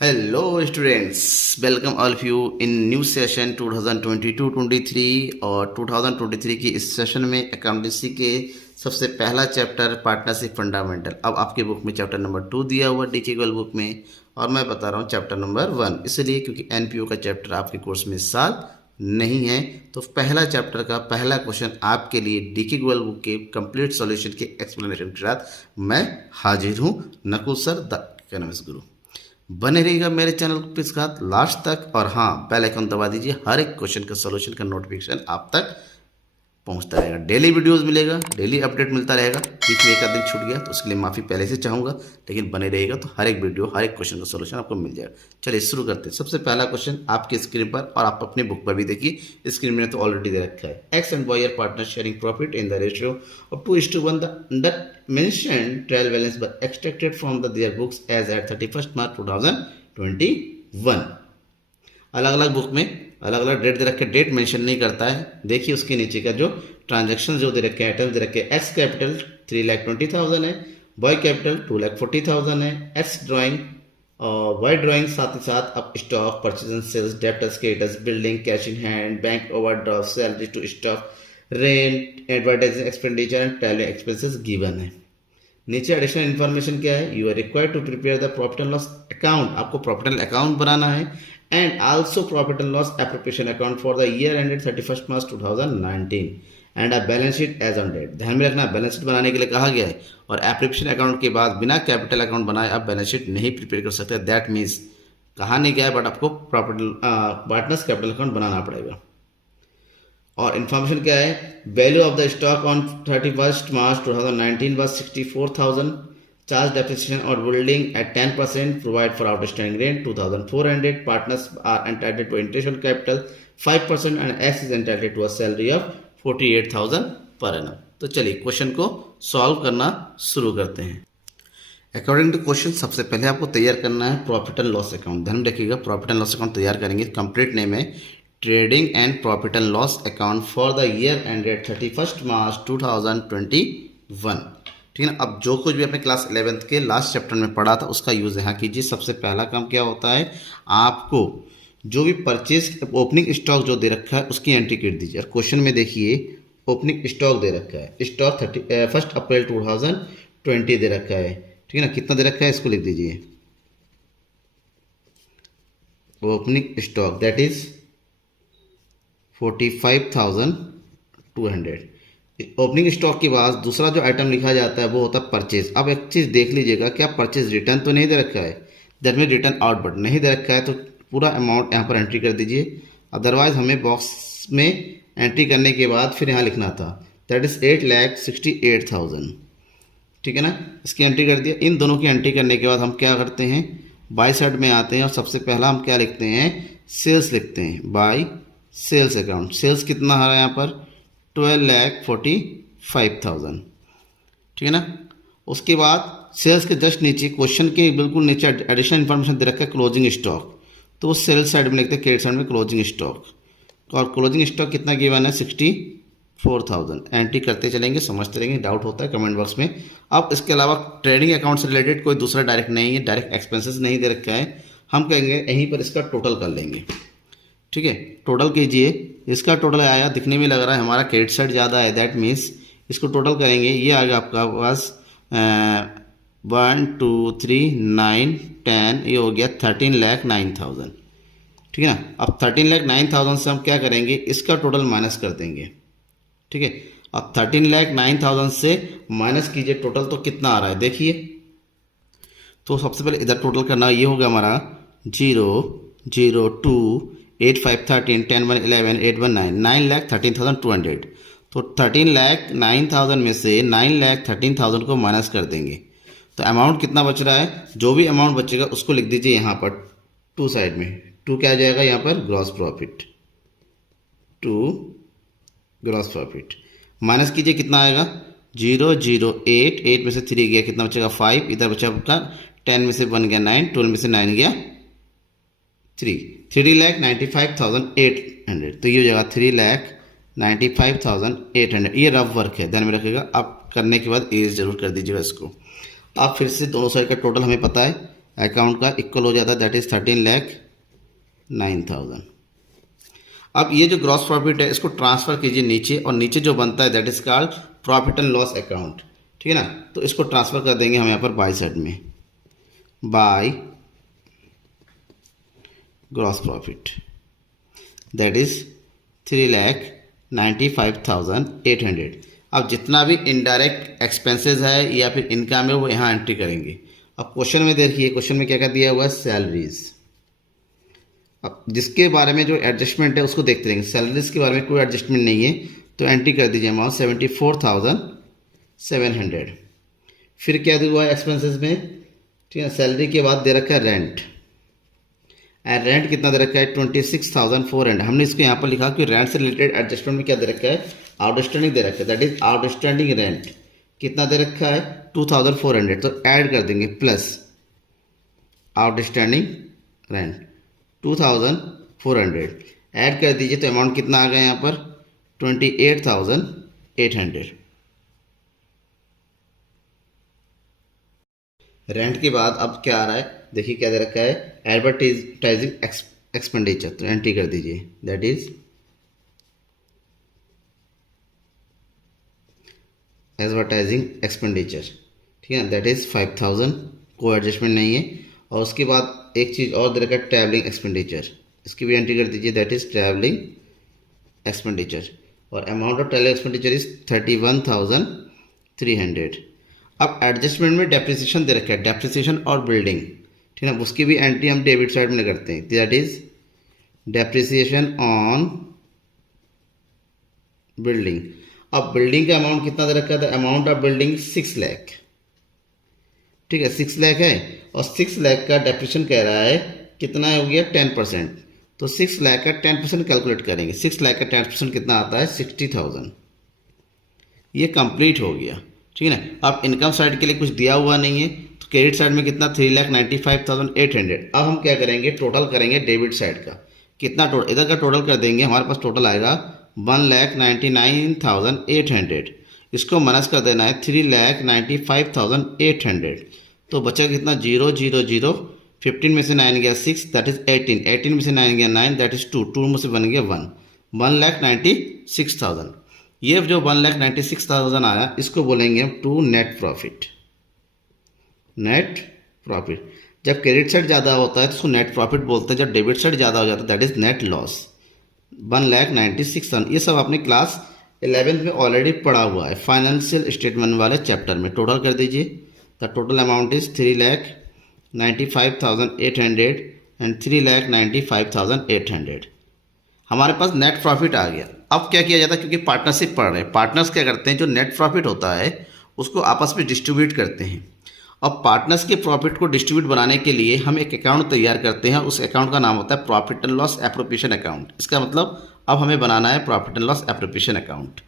Hello students, welcome all of you in new session 2022-23 और 2023 की इस सेशन में अकाउंटेंसी के सबसे पहला चैप्टर पार्टनरशिप फंडामेंटल। अब आपकी बुक में चैप्टर नंबर 2 दिया हुआ डीके गोल बुक में और मैं बता रहा हूँ चैप्टर नंबर 1, इसलिए क्योंकि एनपीओ का चैप्टर आपके कोर्स में इस साल नहीं है। तो पहला चैप्टर का पहला क्वेश्चन आपके लिए डीके गोल बुक के कंप्लीट सॉल्यूशन के एक्सप्लेनेशन के साथ मैं हाजिर हूँ। नकुल सर द इकोनॉमिक्स गुरु। बने रहिएगा मेरे चैनल के साथ लास्ट तक और हाँ, बेल आइकन दबा दीजिए। हर एक क्वेश्चन का सॉल्यूशन का नोटिफिकेशन आप तक पहुंचता रहेगा। डेली वीडियोस मिलेगा, डेली अपडेट मिलता रहेगा। बीच में एक आध दिन छूट गया तो उसके लिए माफ़ी पहले से चाहूँगा, लेकिन बने रहिएगा तो हर एक वीडियो, हर एक क्वेश्चन का सॉल्यूशन आपको मिल जाएगा। चलिए शुरू करते हैं। सबसे पहला क्वेश्चन आपकी स्क्रीन पर और आप अपनी बुक पर भी देखिए। स्क्रीन में तो ऑलरेडी दे रखा है। X and Y are partner sharing profit in the ratio of 2:1। The mentioned trial balance were extracted from their books as at 31st March 2021। अलग अलग बुक में अलग अलग डेट दे रखे, डेट मेंशन नहीं करता है। देखिए उसके नीचे का जो ट्रांजैक्शन जो दे रखे हैं, आइटम्स दे रखे हैं। एक्स कैपिटल 3,20,000 है, वाई कैपिटल 2,40,000 है। एक्स ड्राइंग और वाई ड्राइंग साथ ही साथ अब stock, purchase and sales, debtors, creditors, building, cash in hand, bank overdraft, salary to stock, rent, advertising expenditure and travelling expenses given है। नीचे एडिशनल इन्फॉर्मेशन क्या है? You are required to prepare the profit and loss account. आपको profit and account बनाना है and also profit and loss appropriation account for the year ended 31st March 2019 and a balance sheet as on date. ध्यान में रखना, balance sheet बनाने के लिए कहा गया है और एप्रोप्रिएशन अकाउंट के बाद बिना कैपिटल अकाउंट बनाए आप बैलेंस शीट नहीं प्रिपेयर कर सकते। दैट मीन्स कहा नहीं गया है, बट आपको प्रॉफिट पार्टनर्स कैपिटल अकाउंट बनाना पड़ेगा। और इन्फॉर्मेशन क्या है? Value of the stock on 31st March 2019 was 64,000। Charge depreciation और building at 10%। Provide for outstanding rent 2,400। Partners are entitled to interest on capital 5% and X is entitled to a salary of 48,000 per annum. तो चलिए question को solve करना शुरू करते हैं। According to question सबसे पहले आपको तैयार करना है प्रॉफिट एंड लॉस अकाउंट। ध्यान रखिएगा, प्रॉफिट एंड लॉस अकाउंट तैयार करेंगे। कंप्लीट नेम है trading and profit and loss account for the year ended 31st March 2021। ठीक है ना। अब जो कुछ भी अपने क्लास 11th के लास्ट चैप्टर में पढ़ा था उसका यूज़ यहाँ कीजिए। सबसे पहला काम क्या होता है, आपको जो भी परचेज ओपनिंग स्टॉक जो दे रखा है उसकी एंट्री कर दीजिए। और क्वेश्चन में देखिए ओपनिंग स्टॉक दे रखा है, स्टॉक 1 अप्रैल 2020 दे रखा है। ठीक है ना। कितना दे रखा है इसको लिख दीजिए। Opening stock that is 45,200। Opening stock के बाद दूसरा जो आइटम लिखा जाता है वो होता है परचेज। अब एक चीज़ देख लीजिएगा, क्या परचेज रिटर्न तो नहीं दे रखा है? That mean return out, but नहीं दे रखा है तो पूरा अमाउंट यहाँ पर एंट्री कर दीजिए। अदरवाइज हमें बॉक्स में एंट्री करने के बाद फिर यहाँ लिखना था, दैट इज 8,68,000। ठीक है ना। इसकी एंट्री कर दिया। इन दोनों की एंट्री करने के बाद हम क्या करते हैं, बाई साइड में आते हैं और सबसे पहला हम क्या लिखते हैं, सेल्स लिखते हैं। बाई सेल्स अकाउंट, सेल्स कितना आ रहा है यहाँ पर 12,45,000। ठीक है ना। उसके बाद सेल्स के जस्ट नीचे क्वेश्चन के बिल्कुल नीचे एडिशनल इन्फॉर्मेशन दे रखा है क्लोजिंग स्टॉक, तो वो सेल्स साइड में लिखते हैं, क्रेडिट साइड में क्लोजिंग स्टॉक। और क्लोजिंग स्टॉक कितना गिवन है 64,000। एंट्री करते चलेंगे, समझते रहेंगे। डाउट होता है कमेंट बॉक्स में। अब इसके अलावा ट्रेडिंग अकाउंट से रिलेटेड कोई दूसरा डायरेक्ट नहीं है, डायरेक्ट एक्सपेंसेस नहीं दे रखा है। हम कहेंगे यहीं पर इसका टोटल कर लेंगे। ठीक है, टोटल कीजिए। इसका टोटल आया, दिखने में लग रहा है हमारा क्रेडिट साइड ज़्यादा है, दैट मीन्स इसको टोटल करेंगे। ये आएगा आपका पास 1 2 3 9 10, ये हो गया 13,09,000। ठीक है ना। अब 13,09,000 से हम क्या करेंगे, इसका टोटल माइनस कर देंगे। ठीक है। अब 13,09,000 से माइनस कीजिए टोटल, तो कितना आ रहा है देखिए। तो सबसे पहले इधर टोटल करना, ये हो गया हमारा 0 0 2 8 5 13 10 1 11 8 1 9 9,13,200। तो 13,09,000 में से 9,13,000 को माइनस कर देंगे तो अमाउंट कितना बच रहा है। जो भी अमाउंट बचेगा उसको लिख दीजिए यहाँ पर टू साइड में। टू क्या आ जाएगा यहाँ पर, gross profit. To gross profit minus कीजिए, कितना आएगा 0 0 8 8 में से 3 गया, कितना बचेगा 5। इधर बचा आपका 10 में से 1 गया 9, 12 में से 9 गया 3, 3,95,800। तो ये हो जाएगा 3,95,800। ये रफ वर्क है, ध्यान में रखिएगा। आप करने के बाद एज जरूर कर दीजिएगा इसको। आप फिर से दोनों साइड का टोटल हमें पता है, अकाउंट का इक्वल हो जाता है, दैट इज़ 13,09,000। अब ये जो ग्रॉस प्रॉफिट है इसको ट्रांसफ़र कीजिए नीचे, और नीचे जो बनता है that is called profit and loss account, ठीक है ना। तो इसको ट्रांसफ़र कर देंगे हम यहाँ पर बाई साइड में, by gross profit, that is 3,95,800। अब जितना भी इनडायरेक्ट एक्सपेंसेस है या फिर इनकम है वो यहाँ एंट्री करेंगे। अब क्वेश्चन में देखिए, क्वेश्चन में क्या क्या दिया हुआ है, सैलरीज। अब जिसके बारे में जो एडजस्टमेंट है उसको देखते रहेंगे। सैलरीज के बारे में कोई एडजस्टमेंट नहीं है तो एंट्री कर दीजिए अमाउंट 74,700। फिर क्या दिया हुआ है एक्सपेंसेस में, ठीक है। सैलरी के बाद दे रखा है रेंट, एंड रेंट कितना दे रखा है 26,400। हमने इसको यहाँ पर लिखा कि रेंट से रिलेटेड एडजस्टमेंट में क्या दे रखा है, आउटस्टैंडिंग दे रखा है, दैट इज आउटस्टैंडिंग रेंट कितना दे रखा है 2,400। तो ऐड कर देंगे प्लस आउटस्टैंडिंग रेंट 2,400 ऐड कर दीजिए, तो अमाउंट कितना आ गया यहाँ पर 28,800। रेंट के बाद अब क्या आ रहा है, देखिए क्या दे रखा है, एडवर्टाइजिंग एक्सपेंडिचर। तो एंट्री कर दीजिए, दैट इज एडवर्टाइजिंग एक्सपेंडिचर, ठीक है, दैट इज 5,000, कोई एडजस्टमेंट नहीं है। और उसके बाद एक चीज़ और दे रखा है ट्रैवलिंग एक्सपेंडिचर, इसकी भी एंट्री कर दीजिए, दैट इज ट्रैवलिंग एक्सपेंडिचर। और amount of travelling expenditure is 31,300। अब एडजस्टमेंट में डेप्रिसिएशन दे रखा है, डेप्रिसिएशन और बिल्डिंग, ठीक है ना, उसकी भी एंट्री हम डेबिट साइड में करते हैं, that is depreciation on building. अब बिल्डिंग का अमाउंट कितना दे रखा था, अमाउंट ऑफ बिल्डिंग 6 लाख, ठीक है, 6 लाख है, और 6 लाख का डेप्रिसिएशन कह रहा है कितना हो गया 10%। तो 6 लाख का 10% कैलकुलेट करेंगे, 6 लाख का 10% कितना आता है 60,000। ये कंप्लीट हो गया, ठीक है ना। अब इनकम साइड के लिए कुछ दिया हुआ नहीं है, तो क्रेडिट साइड में कितना 3,95,800। अब हम क्या करेंगे, टोटल करेंगे डेबिट साइड का, कितना टोटल इधर का टोटल कर देंगे, हमारे पास टोटल आएगा 1,99,800। इसको माइनस कर देना है 3,95,800। तो बचा कितना 0 0 0, 15 में से 9 गया 6, दैट इज 18, 18 में से 9 गया 9, दैट इज 2, 2 में से 1 गया 1, 1,96,000। ये जो 1,96,000 आया इसको बोलेंगे हम to net profit. Net profit, जब क्रेडिट साइड ज़्यादा होता है तो उसको नेट प्रॉफिट बोलते हैं, जब डेबिट साइड ज़्यादा हो जाता है दैट इज नेट लॉस। 1,96,000 ये सब आपने क्लास 11th में ऑलरेडी पढ़ा हुआ है फाइनेंशियल स्टेटमेंट वाले चैप्टर में। टोटल कर दीजिए, the total amount is 3,95,800 and 3,95,800। हमारे पास नेट प्रॉफिट आ गया। अब क्या किया जाता है, क्योंकि पार्टनरशिप पढ़ रहे हैं, पार्टनर्स क्या करते हैं, जो नेट प्रॉफिट होता है उसको आपस में डिस्ट्रीब्यूट करते हैं। अब पार्टनर्स के प्रॉफिट को डिस्ट्रीब्यूट बनाने के लिए हम एक अकाउंट तैयार करते हैं, उस अकाउंट का नाम होता है profit and loss appropriation account. इसका मतलब अब हमें बनाना है profit and loss appropriation account.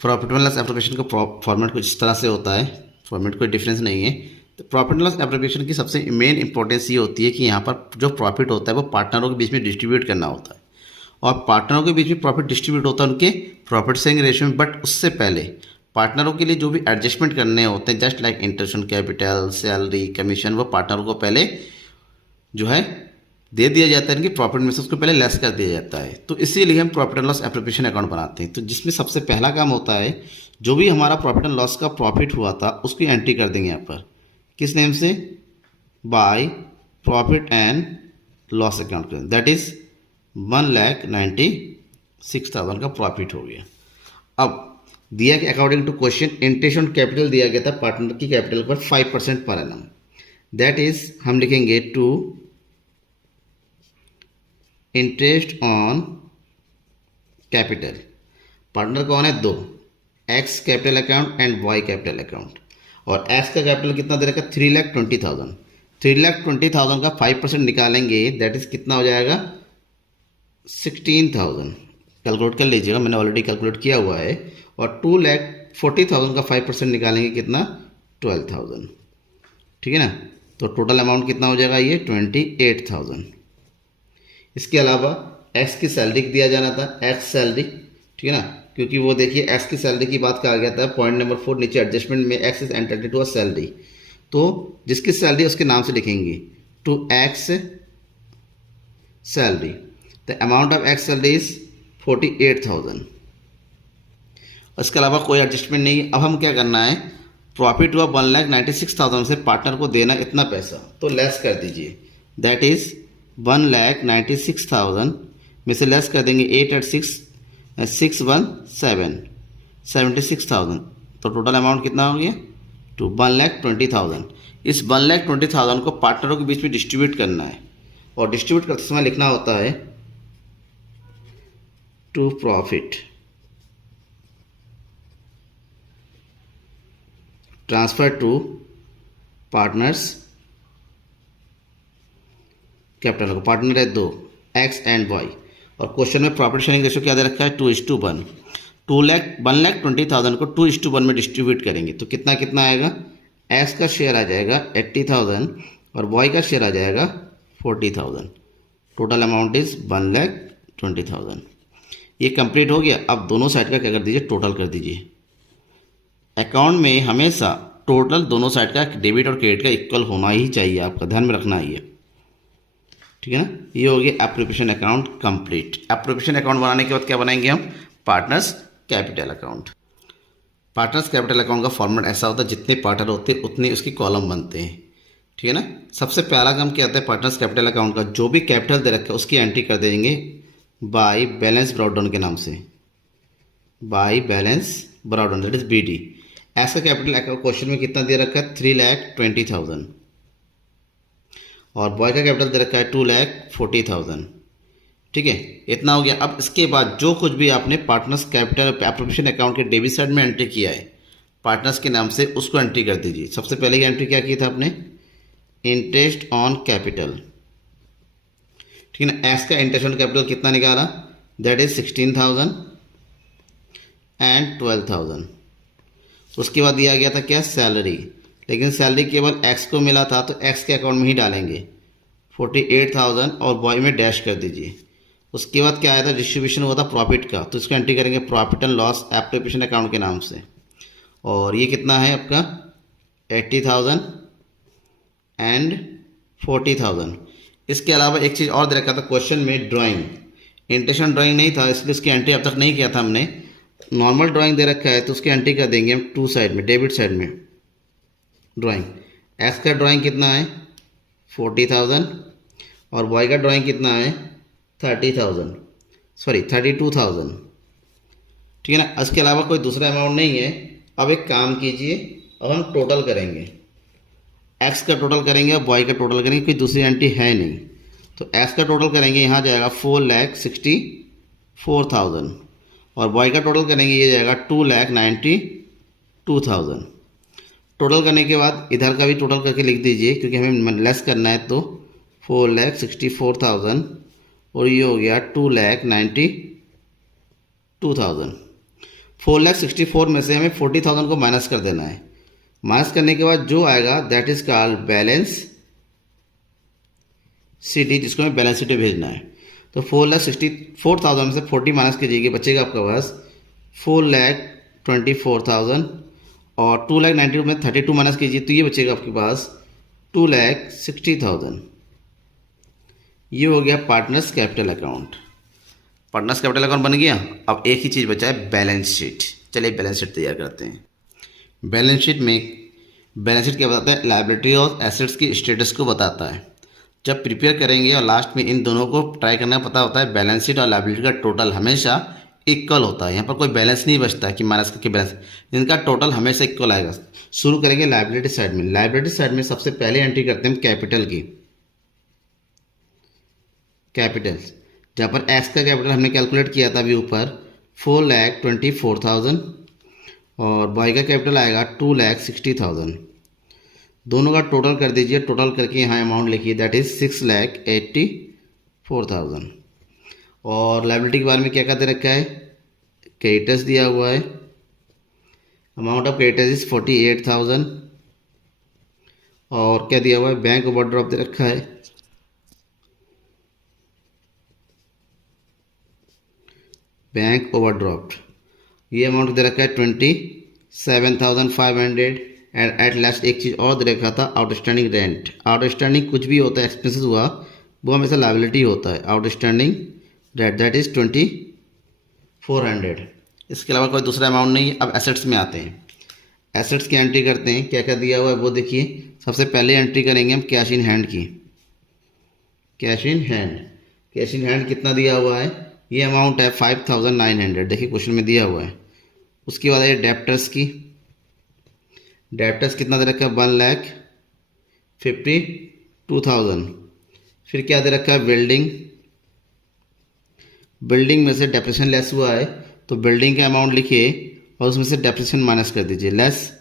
Profit and loss appropriation का फॉर्मेट कुछ इस तरह से होता है, फॉर्मेट कोई डिफरेंस नहीं है। तो प्रॉफिट एंड लॉस एप्रोप्रिएशन की सबसे मेन इंपॉर्टेंस ये होती है कि यहाँ पर जो प्रॉफिट होता है वो पार्टनरों के बीच में डिस्ट्रीब्यूट करना होता है, और पार्टनरों के बीच में प्रॉफिट डिस्ट्रीब्यूट होता है उनके प्रॉफिट शेयरिंग रेशियो में। बट उससे पहले पार्टनरों के लिए जो भी एडजस्टमेंट करने होते हैं, just like interest on capital, salary, commission, वो पार्टनरों को पहले जो है दे दिया जाता है, इनकी प्रॉफिट में से उसको पहले लेस कर दिया जाता है। तो इसीलिए हम profit and loss appropriation account बनाते हैं। तो जिसमें सबसे पहला काम होता है, जो भी हमारा प्रॉफिट एंड लॉस का प्रॉफिट हुआ था उसकी एंट्री कर देंगे यहाँ पर, किस नेम से, by profit and loss account, that is 1,96,000 का प्रॉफिट हो गया। अब दिया कि according to question interest on capital दिया गया था पार्टनर की कैपिटल पर 5% पर एनम, दैट इज हम लिखेंगे to interest on capital. Partner कौन है, दो, X capital account and Y capital account. और एक्स का कैपिटल कितना दे रखा, 3,20,000। 3,20,000 का 5% निकालेंगे, दैट इज कितना हो जाएगा 16,000। कैलकुलेट कर लीजिएगा, मैंने ऑलरेडी कैलकुलेट किया हुआ है। और 2,40,000 का 5% निकालेंगे, कितना 12,000, ठीक है ना। तो टोटल अमाउंट कितना हो जाएगा ये 28,000। इसके अलावा एक्स की सैलरी दिया जाना था, एक्स सैलरी, ठीक है ना, क्योंकि वो देखिए एक्स की सैलरी की बात कहा गया था, पॉइंट नंबर 4 नीचे एडजस्टमेंट में X is entitled to a salary. तो जिसकी सैलरी उसके नाम से लिखेंगे, to X salary, the amount of X salary is 48,000। इसके अलावा कोई एडजस्टमेंट नहीं है। अब हम क्या करना है, प्रॉफिट हुआ 1,96,000 से पार्टनर को देना इतना पैसा, तो लेस कर दीजिए, दैट इज़ 1,96,000 में से लेस कर देंगे 8 8 6 617 76,000, तो टोटल अमाउंट कितना हो गया, टू 1,20,000। इस 1,20,000 को पार्टनरों के बीच में डिस्ट्रीब्यूट करना है, और डिस्ट्रीब्यूट करते समय लिखना होता है to profit transfer to partners capital. को पार्टनर है 2 एक्स एंड वाई, और क्वेश्चन में प्रॉफिट शेयरिंग रेशियो क्या दे रखा है, 2:1। 1,20,000 को 2:1 में डिस्ट्रीब्यूट करेंगे तो कितना कितना आएगा, एक्स का शेयर आ जाएगा 80,000 और वाई का शेयर आ जाएगा 40,000। Total amount is 1,20,000। ये कंप्लीट हो गया। अब दोनों साइड का क्या कर दीजिए, टोटल कर दीजिए। अकाउंट में हमेशा टोटल दोनों साइड का डेबिट और क्रेडिट का इक्वल होना ही चाहिए, आपका ध्यान में रखना ही है, ठीक है ना। ये हो गया appropriation account complete. Appropriation account बनाने के बाद क्या बनाएंगे हम, partners capital account. Partners capital account का फॉर्मेट ऐसा होता है, जितने पार्टनर होते हैं उतने उसके कॉलम बनते हैं, ठीक है ना। सबसे पहला काम क्या आता है, पार्टनर्स कैपिटल अकाउंट का जो भी कैपिटल दे रखा है उसकी एंट्री कर देंगे बाय बैलेंस ब्रॉट डाउन के नाम से, by balance brought down, that is BD। ऐसा कैपिटल अकाउंट क्वेश्चन में कितना दे रखा है, 3,20,000, और बॉय का कैपिटल दे रखा है 2,40,000, ठीक है। इतना हो गया। अब इसके बाद जो कुछ भी आपने पार्टनर्स कैपिटल एप्रोप्रिएशन अकाउंट के डेबिट साइड में एंट्री किया है पार्टनर्स के नाम से, उसको एंट्री कर दीजिए। सबसे पहले की एंट्री क्या की था आपने, इंटरेस्ट ऑन कैपिटल, ठीक है ना। एस का इंटरेस्ट ऑन कैपिटल कितना निकाला, दैट इज 16,000 एंड 12,000। उसके बाद दिया गया था क्या, सैलरी, लेकिन सैलरी केवल एक्स को मिला था तो एक्स के अकाउंट में ही डालेंगे 48,000 और बॉय में डैश कर दीजिए। उसके बाद क्या आया था, डिस्ट्रीब्यूशन हुआ था प्रॉफिट का, तो इसको एंट्री करेंगे profit and loss appropriation account के नाम से, और ये कितना है आपका 80,000 एंड 40,000। इसके अलावा एक चीज़ और दे रखा था क्वेश्चन में, ड्राइंग, इंटरेस्ट ऑन ड्राइंग नहीं था इसलिए उसकी एंट्री अब तक नहीं किया था हमने। नॉर्मल ड्राइंग दे रखा है तो उसकी एंट्री कर देंगे हम टू साइड में, डेबिट साइड में ड्राइंग। एक्स का ड्राइंग कितना है 40,000 और वाई का ड्राइंग कितना है 32,000, ठीक है ना। इसके अलावा कोई दूसरा अमाउंट नहीं है। अब एक काम कीजिए, अब हम टोटल करेंगे, एक्स का टोटल करेंगे और वाई का टोटल करेंगे, कोई दूसरी एंट्री है नहीं, तो एक्स का टोटल करेंगे, यहाँ जाएगा 4,64,000 और वाई का टोटल करेंगे, ये जाएगा 2,92,000। टोटल करने के बाद इधर का भी टोटल करके लिख दीजिए क्योंकि हमें लेस करना है, तो 4,64,000 और ये हो गया 2,92,000। 4,64,000 में से हमें 40,000 को माइनस कर देना है। माइनस करने के बाद जो आएगा that is called balance sheet, जिसको हमें बैलेंस शीट में भेजना है। तो 4,64,000 में से 40 माइनस कीजिएगा, बचेगा आपके पास 4,24,000 और 2,90,000 में 32 माइनस कीजिए तो ये बचेगा आपके पास 2,60,000। ये हो गया partners capital account. Partners capital account बन गया। अब एक ही चीज़ बचा है, बैलेंस शीट। चलिए बैलेंस शीट तैयार करते हैं। बैलेंस शीट क्या बताता है, लायबिलिटी और एसेट्स की स्टेटस को बताता है। जब प्रिपेयर करेंगे और लास्ट में इन दोनों को ट्राई करना पता होता है, बैलेंस शीट और लायबिलिटी का टोटल हमेशा इक्वल होता है। यहाँ पर कोई बैलेंस नहीं बचता है कि माइनस करके बैलेंस, इनका टोटल हमेशा इक्वल आएगा। शुरू करेंगे लायबिलिटी साइड में। लायबिलिटी साइड में सबसे पहले एंट्री करते हैं कैपिटल की, कैपिटल, जहाँ पर एक्स का कैपिटल हमने कैलकुलेट किया था अभी ऊपर 4,24,000 और वाई का कैपिटल आएगा 2,60,000। दोनों का टोटल कर दीजिए। टोटल करके यहाँ अमाउंट लिखिए, दैट इज 6,84,000। और लायबिलिटी के बारे में क्या कहते रखा है, क्रेडिटर्स दिया हुआ है, अमाउंट ऑफ क्रेडिटर्स इज 48,000 और क्या दिया हुआ है, बैंक ओवरड्राफ्ट दे रखा है, बैंक ओवरड्राफ्ट ये अमाउंट दे रखा है 27,500 एंड एट लास्ट एक चीज़ और दे रखा था, आउटस्टैंडिंग रेंट। आउटस्टैंडिंग कुछ भी होता है एक्सपेंसेस हुआ वो हमेशा लायबिलिटी होता है। Outstanding rent that is 2400। इसके अलावा कोई दूसरा अमाउंट नहीं है। अब एसेट्स में आते हैं, एसेट्स की एंट्री करते हैं। क्या क्या दिया हुआ है वो देखिए। सबसे पहले एंट्री करेंगे हम कैश इन हैंड की। Cash in hand, cash in hand कितना दिया हुआ है, ये अमाउंट है 5900, देखिए क्वेश्चन में दिया हुआ है। उसके बाद है डेप्टर्स की। डेप्टर्स कितना दे रखा है, 1,52,000। फिर क्या दे रखा है, बिल्डिंग। बिल्डिंग में से डेप्रेशन लेस हुआ है तो बिल्डिंग का अमाउंट लिखिए और उसमें से डेप्रेशन माइनस कर दीजिए, लेस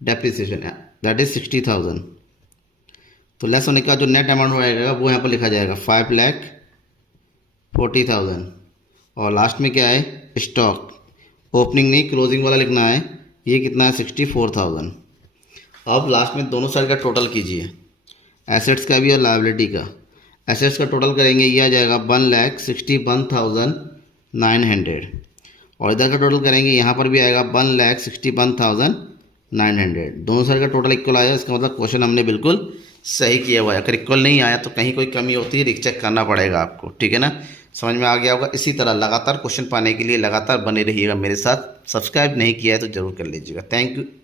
डेप्रिसिएशन दैट इज 60,000। तो लेस होने का जो नेट अमाउंट होएगा वो यहाँ पर लिखा जाएगा 5,40,000। और लास्ट में क्या है, स्टॉक। ओपनिंग नहीं क्लोजिंग वाला लिखना है। ये कितना है, 64,000। अब लास्ट में दोनों साइड का टोटल कीजिए, एसेट्स का भी और लायबिलिटी का। एसेट्स का टोटल करेंगे, ये आ जाएगा 1,61,900। और इधर का टोटल करेंगे, यहाँ पर भी आएगा 1,61,900। दोनों साइड का टोटल इक्वल आया, इसका मतलब क्वेश्चन हमने बिल्कुल सही किया हुआ है। अगर इक्वल नहीं आया तो कहीं कोई कमी होती है, रीचेक करना पड़ेगा आपको, ठीक है ना। समझ में आ गया होगा। इसी तरह लगातार क्वेश्चन पाने के लिए लगातार बने रहिएगा मेरे साथ। सब्सक्राइब नहीं किया है तो ज़रूर कर लीजिएगा। Thank you.